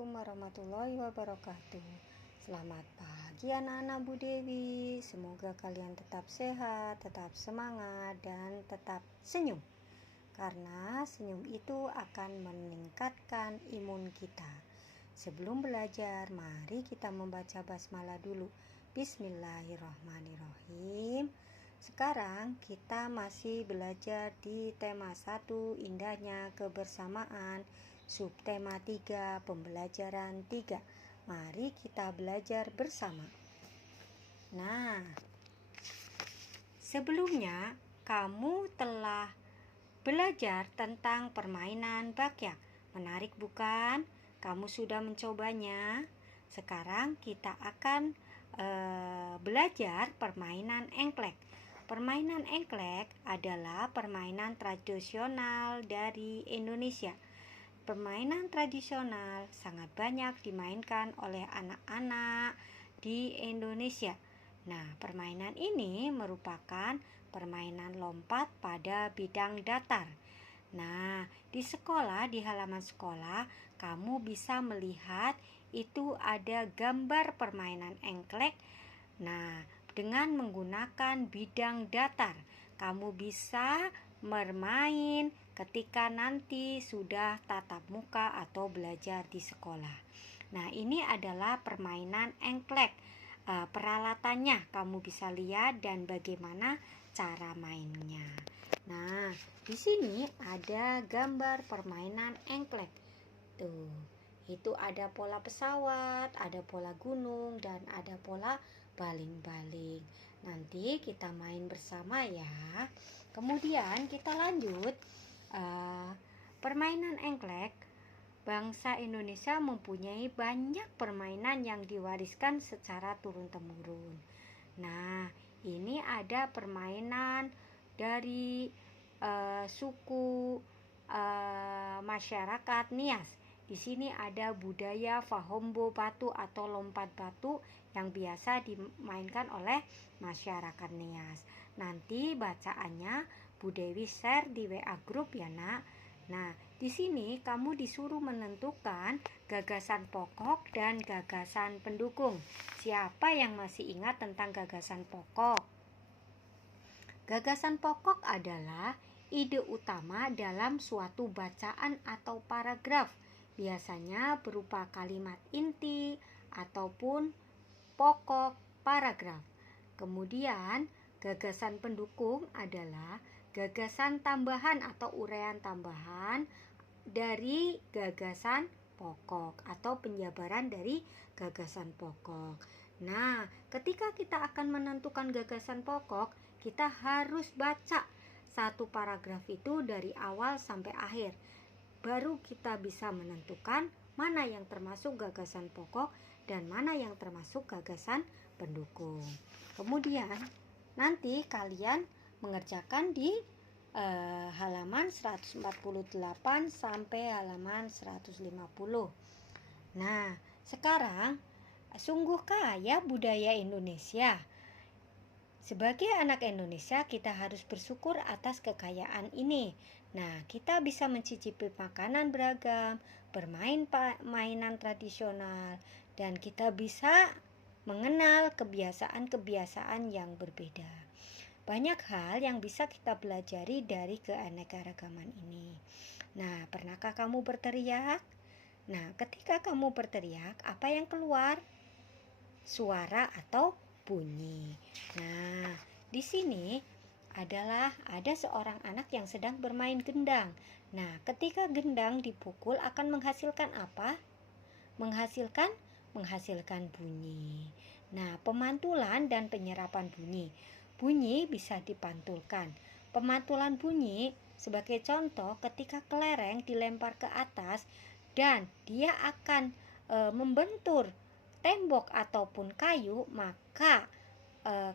Assalamualaikum warahmatullahi wabarakatuh. Selamat pagi anak-anak Bu Dewi. Semoga kalian tetap sehat, tetap semangat, dan tetap senyum. Karena senyum itu akan meningkatkan imun kita. Sebelum belajar, mari kita membaca basmalah dulu. Bismillahirrahmanirrahim. Sekarang kita masih belajar di tema 1, indahnya kebersamaan. Subtema 3, pembelajaran 3. Mari kita belajar bersama. Nah, sebelumnya kamu telah belajar tentang permainan bakyak. Menarik bukan? Kamu sudah mencobanya? Sekarang kita akan belajar permainan engklek. Permainan engklek adalah permainan tradisional dari Indonesia. Permainan tradisional sangat banyak dimainkan oleh anak-anak di Indonesia. Nah, permainan ini merupakan permainan lompat pada bidang datar. Nah, di sekolah, di halaman sekolah, kamu bisa melihat itu ada gambar permainan engklek. Nah, dengan menggunakan bidang datar, kamu bisa bermain ketika nanti sudah tatap muka atau belajar di sekolah. Nah, ini adalah permainan engklek. Peralatannya kamu bisa lihat dan bagaimana cara mainnya. Nah, di sini ada gambar permainan engklek. Tuh, itu ada pola pesawat, ada pola gunung, dan ada pola baling-baling. Nanti kita main bersama ya. Kemudian kita lanjut. Permainan engklek, bangsa Indonesia mempunyai banyak permainan yang diwariskan secara turun-temurun. Nah, ini ada permainan dari suku masyarakat Nias. Di sini ada budaya Fahombo batu atau lompat batu yang biasa dimainkan oleh masyarakat Nias. Nanti bacaannya Bu Dewi share di WA grup ya nak. Nah, di sini kamu disuruh menentukan gagasan pokok dan gagasan pendukung. Siapa yang masih ingat tentang gagasan pokok? Gagasan pokok adalah ide utama dalam suatu bacaan atau paragraf. Biasanya berupa kalimat inti ataupun pokok paragraf. Kemudian, gagasan pendukung adalah gagasan tambahan atau uraian tambahan dari gagasan pokok atau penjabaran dari gagasan pokok. Nah, ketika kita akan menentukan gagasan pokok, kita harus baca satu paragraf itu dari awal sampai akhir. Baru kita bisa menentukan mana yang termasuk gagasan pokok dan mana yang termasuk gagasan pendukung. Kemudian nanti kalian mengerjakan di halaman 148 sampai halaman 150. Nah, sekarang sungguh kaya budaya Indonesia. Sebagai anak Indonesia, kita harus bersyukur atas kekayaan ini. Nah, kita bisa mencicipi makanan beragam, bermain mainan tradisional, dan kita bisa mengenal kebiasaan-kebiasaan yang berbeda. Banyak hal yang bisa kita pelajari dari keanekaragaman ini. Nah, pernahkah kamu berteriak? Nah, ketika kamu berteriak, apa yang keluar? Suara atau bunyi. Nah, di sini ada seorang anak yang sedang bermain gendang. Nah, ketika gendang dipukul akan menghasilkan apa? Menghasilkan bunyi. Nah, pemantulan dan penyerapan bunyi. Bunyi bisa dipantulkan. Pemantulan bunyi sebagai contoh ketika kelereng dilempar ke atas dan dia akan membentur tembok ataupun kayu, maka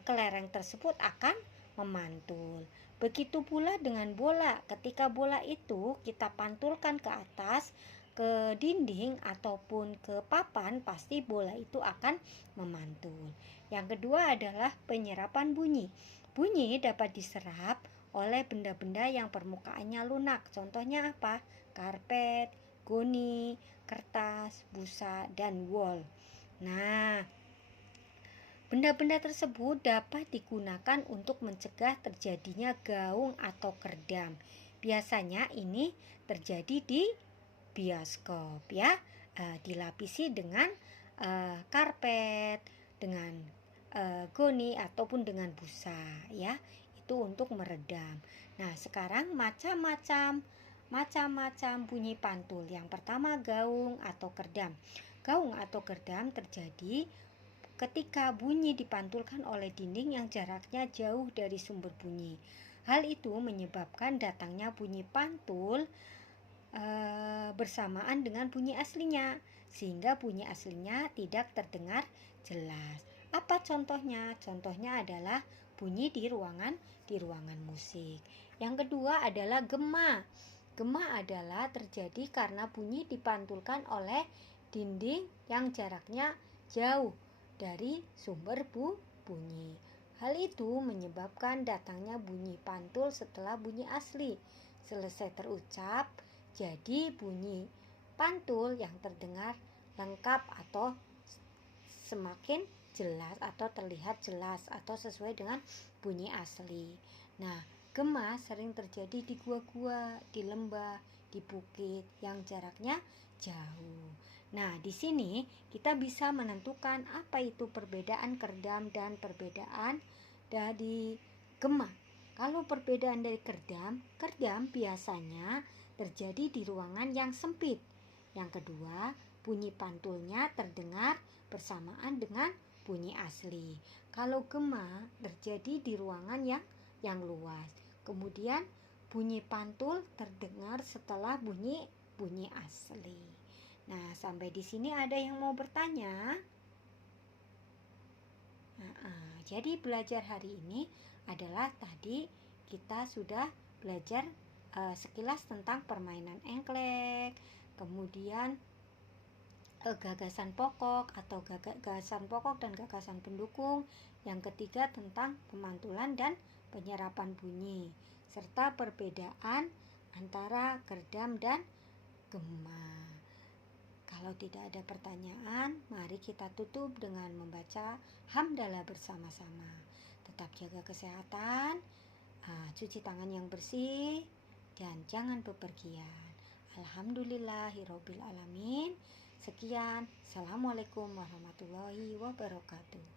kelereng tersebut akan memantul. Begitu pula dengan bola. Ketika bola itu kita pantulkan ke atas, ke dinding ataupun ke papan, pasti bola itu akan memantul. Yang kedua adalah penyerapan bunyi. Bunyi dapat diserap oleh benda-benda yang permukaannya lunak. Contohnya apa? Karpet, goni, kertas, busa, dan wol. Nah, benda-benda tersebut dapat digunakan untuk mencegah terjadinya gaung atau kerdam. Biasanya ini terjadi di bioskop ya, dilapisi dengan karpet, dengan goni ataupun dengan busa ya. Itu untuk meredam. Nah, sekarang macam-macam bunyi pantul. Yang pertama gaung atau kerdam. Gaung atau kerdam terjadi ketika bunyi dipantulkan oleh dinding yang jaraknya jauh dari sumber bunyi. Hal itu menyebabkan datangnya bunyi pantul bersamaan dengan bunyi aslinya, sehingga bunyi aslinya tidak terdengar jelas. Apa contohnya? Contohnya adalah bunyi di ruangan musik. Yang kedua adalah gema. Gema adalah terjadi karena bunyi dipantulkan oleh dinding yang jaraknya jauh dari sumber bunyi. Hal itu menyebabkan datangnya bunyi pantul setelah bunyi asli selesai terucap, jadi bunyi pantul yang terdengar lengkap atau semakin jelas atau terlihat jelas atau sesuai dengan bunyi asli. Nah, gema sering terjadi di gua-gua, di lembah, di bukit yang jaraknya jauh. Nah, di sini kita bisa menentukan apa itu perbedaan kerdam dan perbedaan dari gema. Kalau perbedaan dari kerdam biasanya terjadi di ruangan yang sempit. Yang kedua, bunyi pantulnya terdengar bersamaan dengan bunyi asli. Kalau gema terjadi di ruangan yang luas. Kemudian bunyi pantul terdengar setelah bunyi asli. Nah, sampai di sini ada yang mau bertanya? Jadi belajar hari ini adalah tadi kita sudah belajar sekilas tentang permainan engklek, kemudian gagasan pokok atau gagasan pokok dan gagasan pendukung. Yang ketiga tentang pemantulan dan penyerapan bunyi, serta perbedaan antara kerdam dan gema. Kalau tidak ada pertanyaan, mari kita tutup dengan membaca hamdalah bersama-sama. Tetap jaga kesehatan, cuci tangan yang bersih, dan jangan bepergian. Alhamdulillahirobbilalamin. Sekian, assalamualaikum warahmatullahi wabarakatuh.